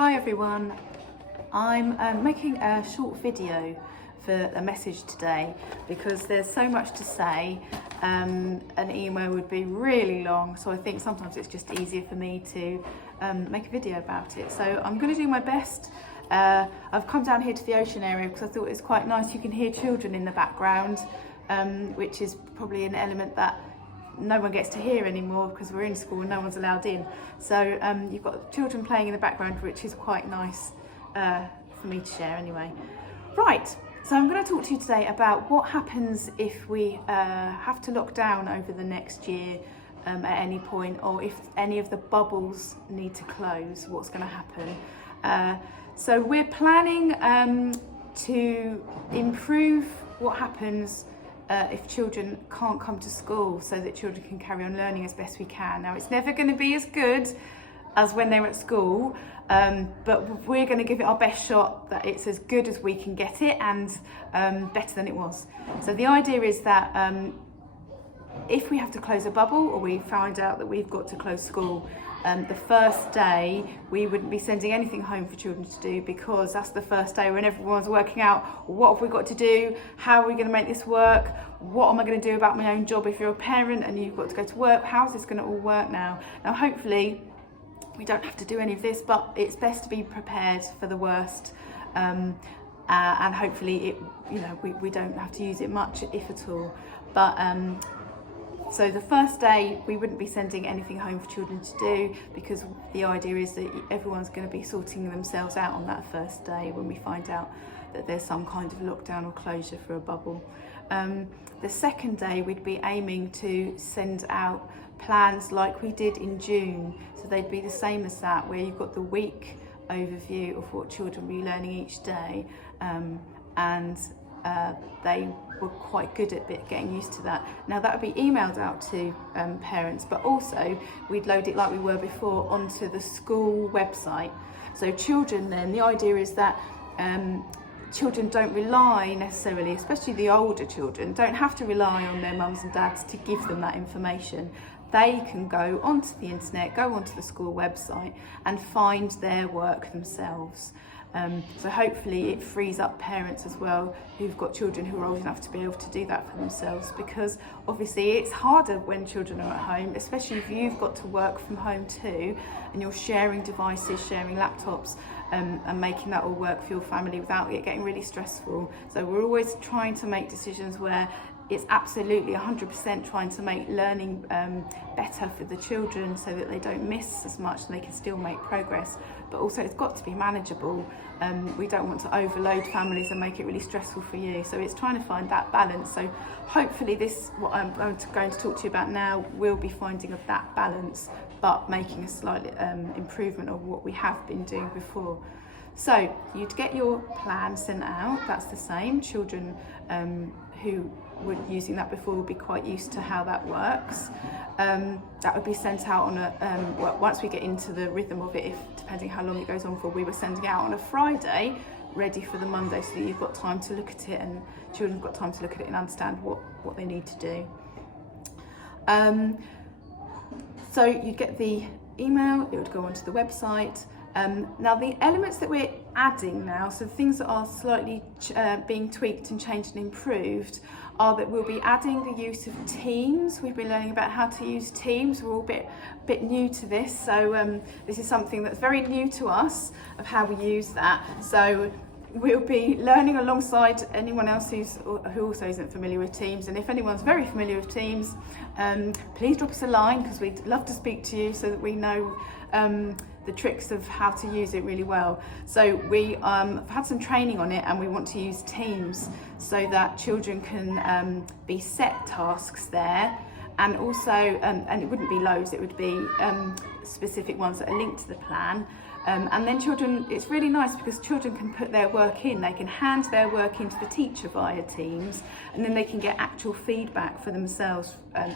Hi everyone, I'm making a short video for a message today because there's so much to say. An email would be really long, so I think sometimes it's just easier for me to make a video about it. So I'm going to do my best. I've come down here to the ocean area because I thought it's quite nice. You can hear children in the background, which is probably an element that no one gets to hear anymore because we're in school and no one's allowed in. So you've got children playing in the background, which is quite nice for me to share anyway. Right, so I'm going to talk to you today about what happens if we have to lock down over the next year at any point, or if any of the bubbles need to close, what's going to happen. So we're planning to improve what happens if children can't come to school, so that children can carry on learning as best we can. Now, it's never going to be as good as when they were at school, but we're going to give it our best shot that it's as good as we can get it, and better than it was. So the idea is that if we have to close a bubble, or we find out that we've got to close school, the first day we wouldn't be sending anything home for children to do, because that's the first day when everyone's working out, what have we got to do, how are we going to make this work, what am I going to do about my own job if you're a parent and you've got to go to work, how's this going to all work now. Now hopefully we don't have to do any of this, but it's best to be prepared for the worst, and hopefully we don't have to use it much, if at all. But so the first day we wouldn't be sending anything home for children to do, because the idea is that everyone's going to be sorting themselves out on that first day when we find out that there's some kind of lockdown or closure for a bubble. The second day we'd be aiming to send out plans like we did in June, so they'd be the same as that, where you've got the week overview of what children will be learning each day, and they were quite good at getting used to that. Now that would be emailed out to parents, but also we'd load it like we were before onto the school website. So children then, the idea is that children don't rely necessarily, especially the older children, don't have to rely on their mums and dads to give them that information. They can go onto the internet, go onto the school website and find their work themselves. So hopefully it frees up parents as well who've got children who are old enough to be able to do that for themselves, because obviously it's harder when children are at home, especially if you've got to work from home too and you're sharing devices, sharing laptops, and making that all work for your family without it getting really stressful. So we're always trying to make decisions where it's absolutely 100% trying to make learning better for the children, so that they don't miss as much and they can still make progress. But also it's got to be manageable. We don't want to overload families and make it really stressful for you. So it's trying to find that balance. So hopefully this, what I'm going to talk to you about now, will be finding of that balance, but making a slight improvement of what we have been doing before. So you'd get your plan sent out, that's the same. Children who were using that before will be quite used to how that works. That would be sent out on a, once we get into the rhythm of it, depending how long it goes on for, we were sending it out on a Friday, ready for the Monday, so that you've got time to look at it and children have got time to look at it and understand what they need to do. So you get the email, it would go onto the website. Now the elements that we're adding now, so things that are slightly being tweaked and changed and improved, are that we'll be adding the use of Teams. We've been learning about how to use Teams. We're all a bit new to this, so this is something that's very new to us, of how we use that. So we'll be learning alongside anyone else who also isn't familiar with Teams, and if anyone's very familiar with Teams, please drop us a line, because we'd love to speak to you so that we know the tricks of how to use it really well. So we have had some training on it, and we want to use Teams so that children can be set tasks there, and also, and it wouldn't be loads, it would be specific ones that are linked to the plan. And then children, it's really nice because children can put their work in, they can hand their work into the teacher via Teams, and then they can get actual feedback for themselves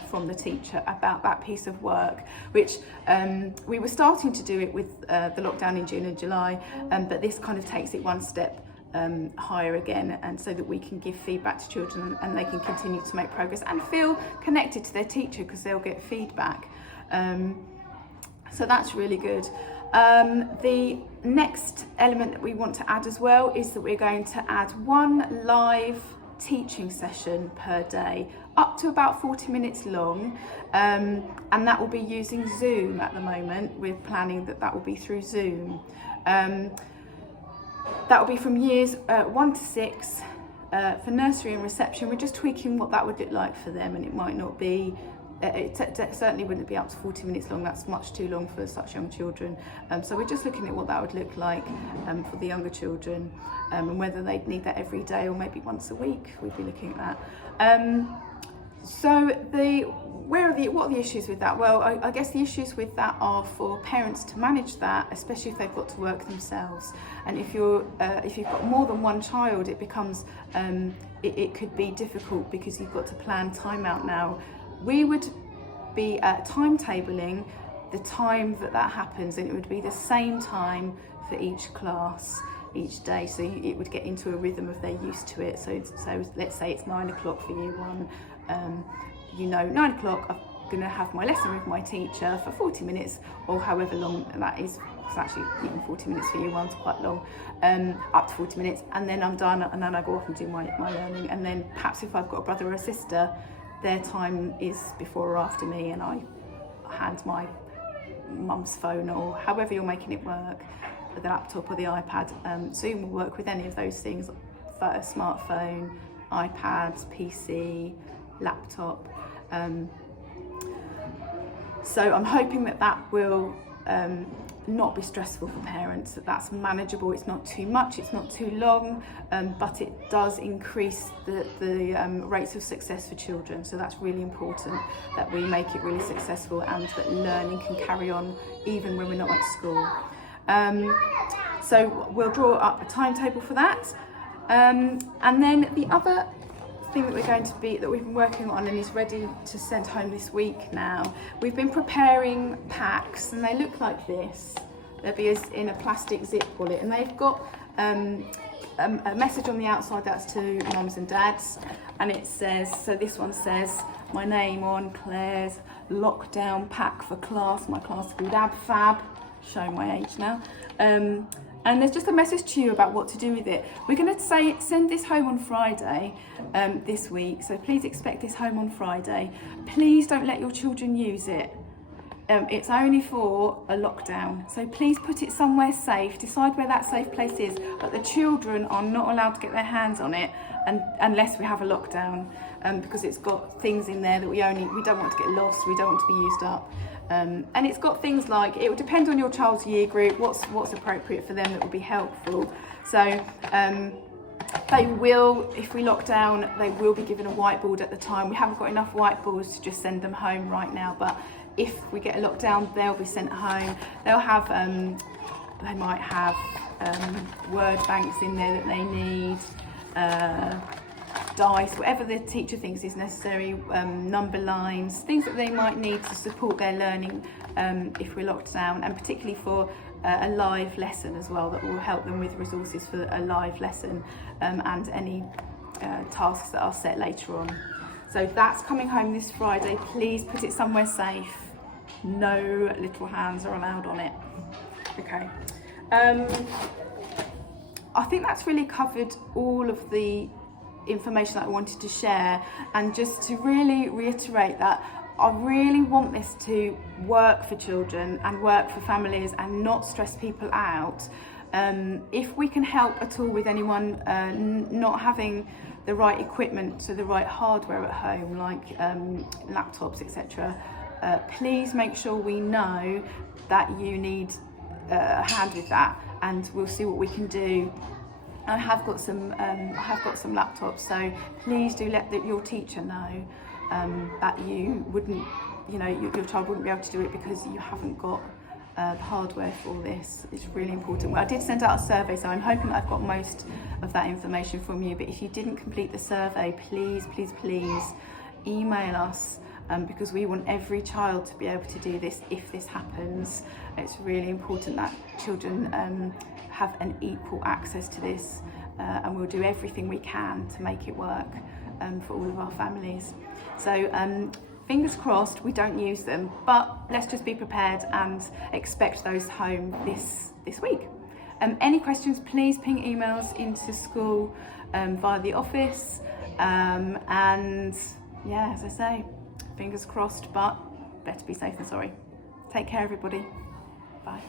from the teacher about that piece of work, which we were starting to do it with the lockdown in June and July, but this kind of takes it one step higher again, and so that we can give feedback to children and they can continue to make progress and feel connected to their teacher because they'll get feedback. So that's really good. The next element that we want to add as well is that we're going to add one live teaching session per day, up to about 40 minutes long, and that will be using Zoom at the moment. We're planning that will be through Zoom. That will be from years 1 to 6 for nursery and reception. We're just tweaking what that would look like for them, and it might not be, it certainly wouldn't be up to 40 minutes long. That's much too long for such young children. So we're just looking at what that would look like for the younger children, and whether they'd need that every day or maybe once a week. We'd be looking at that. So what are the issues with that? Well, I guess the issues with that are for parents to manage that, especially if they've got to work themselves. And if you've got more than one child, it becomes it could be difficult because you've got to plan time out now. We would be timetabling the time that happens, and it would be the same time for each class each day, so it would get into a rhythm of they're used to it. So let's say it's 9 o'clock for year 1. 9 o'clock I'm going to have my lesson with my teacher for 40 minutes or however long that is. It's actually even 40 minutes for year 1 is quite long, up to 40 minutes, and then I'm done, and then I go off and do my learning. And then perhaps if I've got a brother or a sister, their time is before or after me, and I hand my mum's phone, or however you're making it work, the laptop or the iPad. Zoom will work with any of those things: smartphone, iPads, PC, laptop. So I'm hoping that will not be stressful for parents, that's manageable. It's not too much, it's not too long, but it does increase the rates of success for children. So that's really important, that we make it really successful and that learning can carry on even when we're not at school. So we'll draw up a timetable for that. And then the other thing that we've been working on and is ready to send home this week now, we've been preparing packs, and they look like this. They'll be in a plastic zip wallet, and they've got a message on the outside that's to mums and dads, and it says, so this one says my name on Claire's lockdown pack for class. My class is called AbFab, showing my age now. And there's just a message to you about what to do with it. We're going to send this home on Friday this week, so please expect this home on Friday. Please don't let your children use it. It's only for a lockdown, so please put it somewhere safe. Decide where that safe place is, but the children are not allowed to get their hands on it unless we have a lockdown, because it's got things in there that we don't want to get lost, we don't want to be used up. And it's got things like, it would depend on your child's year group, what's appropriate for them that would be helpful. So they will, if we lock down, they will be given a whiteboard at the time. We haven't got enough whiteboards to just send them home right now, but if we get a lockdown, they'll be sent home. They'll have, they might have word banks in there that they need, dice, whatever the teacher thinks is necessary, number lines, things that they might need to support their learning if we're locked down, and particularly for a live lesson as well, that will help them with resources for a live lesson and any tasks that are set later on. So that's coming home this Friday. Please put it somewhere safe. No little hands are allowed on it. Okay. I think that's really covered all of the information that I wanted to share, and just to really reiterate that I really want this to work for children and work for families and not stress people out. If we can help at all with anyone not having the right equipment, so the right hardware at home, like laptops, etc., please make sure we know that you need a hand with that, and we'll see what we can do. I have got some laptops, so please do let your teacher know that you wouldn't, your child wouldn't be able to do it because you haven't got hardware for this. It's really important. Well, I did send out a survey, so I'm hoping that I've got most of that information from you. But if you didn't complete the survey, please email us, because we want every child to be able to do this if this happens. It's really important that children have an equal access to this, and we'll do everything we can to make it work for all of our families. So fingers crossed we don't use them, but let's just be prepared and expect those home this week. Any questions, please ping emails into school via the office, and yeah, as I say, fingers crossed, but better be safe than sorry. Take care, everybody. Bye.